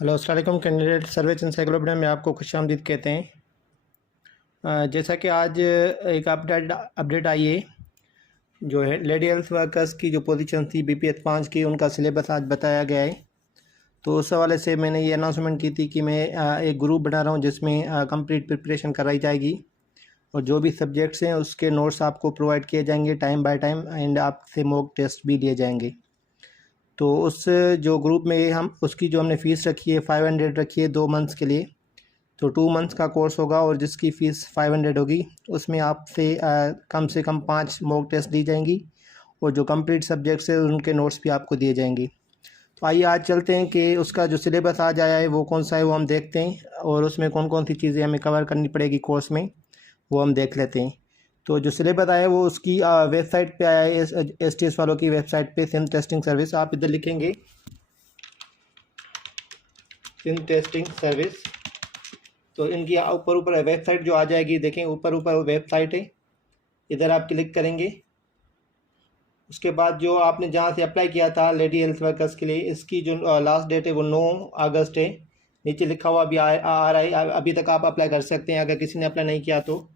Hello अस्सलाम वालेकुम। Candidate service encyclopedia में आपको खुशामदीद कहते हैं। जैसा कि आज एक अपडेट आई है, जो है लेडी हेल्थ वर्कर्स की जो पोजीशन थी BPH 5 की, उनका सिलेबस आज बताया गया है। तो उस हवाले से मैंने ये अनाउंसमेंट की थी कि मैं एक ग्रुप बना रहा हूँ जिसमें कंप्लीट प्रिपरेशन कराई जाएगी और जो भी सब्जेक्ट्स हैं उसके नोट्स आपको प्रोवाइड किए जाएंगे टाइम बाय टाइम, एंड आपसे मॉक टेस्ट भी लिए जाएंगे। तो उस जो ग्रुप में हम उसकी जो हमने फ़ीस रखी है 500 रखी है 2 मंथ्स के लिए। तो 2 मंथ्स का कोर्स होगा और जिसकी फ़ीस 500 होगी, उसमें आपसे कम से कम 5 मॉक टेस्ट दी जाएंगी और जो कंप्लीट सब्जेक्ट्स है उनके नोट्स भी आपको दिए जाएंगे। तो आइए आज चलते हैं कि उसका जो सिलेबस आज आया है वो कौन सा है, वो हम देखते हैं और उसमें कौन कौन सी चीज़ें हमें कवर करनी पड़ेगी कोर्स में, वो हम देख लेते हैं। तो जो सिलेबस आया है वो उसकी वेबसाइट पे आया है, STS वालों की वेबसाइट पे, सिम टेस्टिंग सर्विस। आप इधर लिखेंगे सिम टेस्टिंग सर्विस, तो इनकी ऊपर वेबसाइट जो आ जाएगी, देखें ऊपर वेबसाइट है, इधर आप क्लिक करेंगे। उसके बाद जो आपने जहाँ से अप्लाई किया था लेडी हेल्थ वर्कर्स के लिए, इसकी जो लास्ट डेट है वो 9 अगस्त है। नीचे लिखा हुआ अभी आ रहा है, अभी तक आप अप्लाई कर सकते हैं अगर किसी ने अप्लाई नहीं किया तो।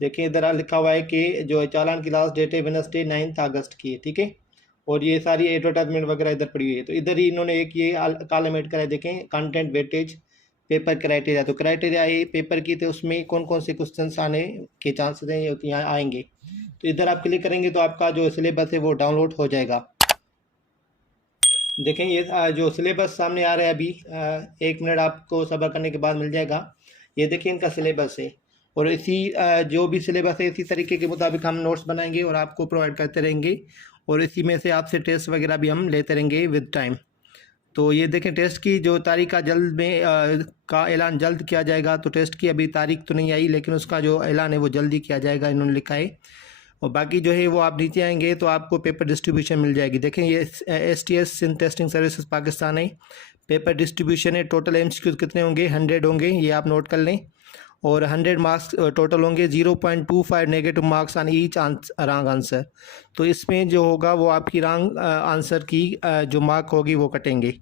देखिए इधर लिखा हुआ है कि जो चालान की लास्ट डेट है वेडनेसडे 9 अगस्त की है, ठीक है। और ये सारी एडवर्टाइजमेंट वगैरह इधर पड़ी हुई है। तो इधर ही इन्होंने एक ये कॉलम ऐड करा है, देखें कंटेंट वेटेज पेपर क्राइटेरिया। तो क्राइटेरिया है पेपर की, तो उसमें कौन कौन से क्वेश्चन आने के चांसेस हैं यहाँ आएंगे। तो इधर आप क्लिक करेंगे तो आपका जो सिलेबस है वो डाउनलोड हो जाएगा। देखें ये जो सिलेबस सामने आ रहा है अभी, 1 मिनट आपको सब्र करने के बाद मिल जाएगा। ये देखिए इनका सिलेबस है और इसी जो भी सिलेबस है इसी तरीके के मुताबिक हम नोट्स बनाएंगे और आपको प्रोवाइड करते रहेंगे और इसी में से आपसे टेस्ट वगैरह भी हम लेते रहेंगे विद टाइम। तो ये देखें टेस्ट की जो तारीख का जल्द में का ऐलान जल्द किया जाएगा। तो टेस्ट की अभी तारीख तो नहीं आई, लेकिन उसका जो ऐलान है वो जल्दी किया जाएगा, इन्होंने लिखा है। और बाकी जो है वो आप नीचे आएंगे तो आपको पेपर डिस्ट्रीब्यूशन मिल जाएगी। देखें ये STS SIM testing services Pakistan है, पेपर डिस्ट्रीब्यूशन है। टोटल MCQ कितने होंगे? 100 होंगे, ये आप नोट कर लें। और 100 मार्क्स टोटल होंगे, 0.25 negative marks on each wrong answer. तो इसमें जो होगा वो आपकी रॉन्ग आंसर की जो मार्क होगी वो कटेंगे।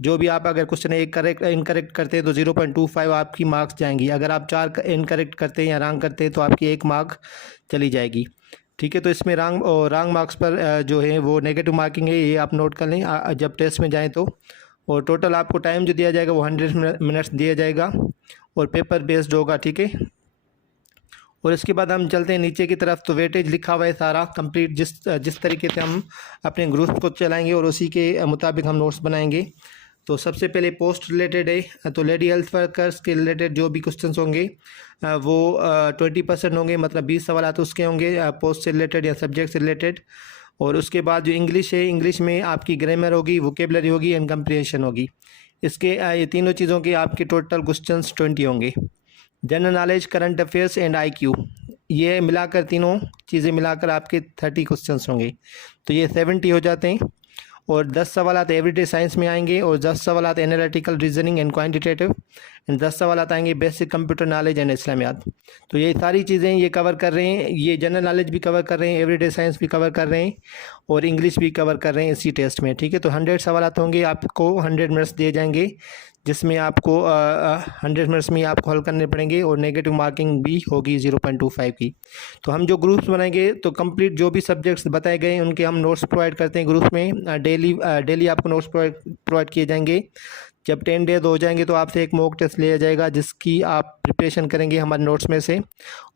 जो भी आप अगर क्वेश्चन एक इनकरेक्ट करते हैं तो 0.25 आपकी मार्क्स जाएंगी। अगर आप 4 इनकरेक्ट करते हैं या रॉन्ग करते हैं तो आपकी 1 मार्क चली जाएगी, ठीक है। तो इसमें रॉन्ग मार्क्स पर जो है वो नेगेटिव मार्किंग है, ये आप नोट कर लें जब टेस्ट में जाएं तो। और टोटल आपको टाइम जो दिया जाएगा वो 100 मिनट्स दिया जाएगा और पेपर बेस्ड होगा, ठीक है। और इसके बाद हम चलते हैं नीचे की तरफ। तो वेटेज लिखा हुआ है सारा कंप्लीट, जिस तरीके से हम अपने ग्रुप को चलाएंगे और उसी के मुताबिक हम नोट्स बनाएंगे। तो सबसे पहले पोस्ट रिलेटेड है, तो लेडी हेल्थ वर्कर्स के रिलेटेड जो भी क्वेश्चंस होंगे वो 20% होंगे, मतलब 20 सवाल तो उसके होंगे पोस्ट से रिलेटेड या सब्जेक्ट से रिलेटेड। और उसके बाद जो इंग्लिश है, इंग्लिश में आपकी ग्रामर होगी, वोकेबलरी होगी एंड कंप्रीहेंशन होगी। इसके ये तीनों चीज़ों के आपके टोटल क्वेश्चंस 20 होंगे। General knowledge, current affairs and IQ, ये मिलाकर तीनों चीज़ें मिलाकर आपके 30 क्वेश्चंस होंगे। तो ये 70 हो जाते हैं। और 10 सवालात एवरीडे साइंस में आएंगे और 10 सवालात analytical reasoning and quantitative and 10 सवालात आएंगे बेसिक कंप्यूटर नॉलेज एंड इस्लामियात। तो ये सारी चीज़ें ये कवर कर रहे हैं, ये जनरल नॉलेज भी कवर कर रहे हैं, एवरीडे साइंस भी कवर कर रहे हैं और इंग्लिश भी कवर कर रहे हैं इसी टेस्ट में, ठीक है। तो 100 सवालात होंगे, आपको 100 मिनट्स दिए जाएंगे, जिसमें आपको 100 मिनट्स में आपको हल करने पड़ेंगे और नेगेटिव मार्किंग भी होगी 0.25 की। तो हम जो ग्रुप्स बनाएंगे तो कंप्लीट जो भी सब्जेक्ट्स बताए गए उनके हम नोट्स प्रोवाइड करते हैं ग्रुप में। डेली आपको नोट्स प्रोवाइड किए जाएंगे। जब 10 डेज हो जाएंगे तो आपसे एक मॉक टेस्ट लिया जाएगा जिसकी आप प्रिपरेशन करेंगे हमारे नोट्स में से,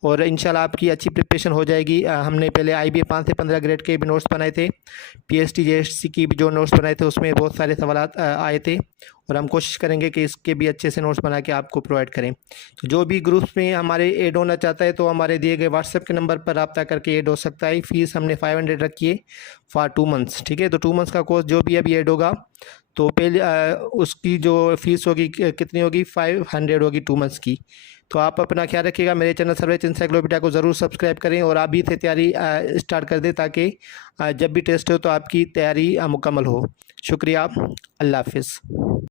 और इंशाल्लाह आपकी अच्छी प्रिपरेशन हो जाएगी। हमने पहले IBA 5 से 15 ग्रेड के भी नोट्स बनाए थे, PST JSC की भी जो नोट्स बनाए थे उसमें बहुत सारे सवाल आए थे और हम कोशिश करेंगे कि इसके भी अच्छे से नोट्स बना के आपको प्रोवाइड करें। तो जो भी ग्रुप्स में हमारे ऐड होना चाहता है तो हमारे दिए गए व्हाट्सएप के नंबर पर रब्ता करके ऐड हो सकता है। फ़ीस हमने 500 रखी है फॉर 2 मंथ्स, ठीक है। तो 2 मंथ्स का कोर्स जो भी अभी ऐड होगा तो पहले उसकी जो फ़ीस होगी कितनी होगी? 500 होगी 2 मंथ्स की। तो आप अपना ख्याल रखिएगा। मेरे चैनल सर्विस इंसाइक्लोपीडिया को ज़रूर सब्सक्राइब करें और अभी से तैयारी स्टार्ट कर दें ताकि जब भी टेस्ट हो तो आपकी तैयारी मुकम्मल हो। शुक्रिया, अल्लाह हाफिज़।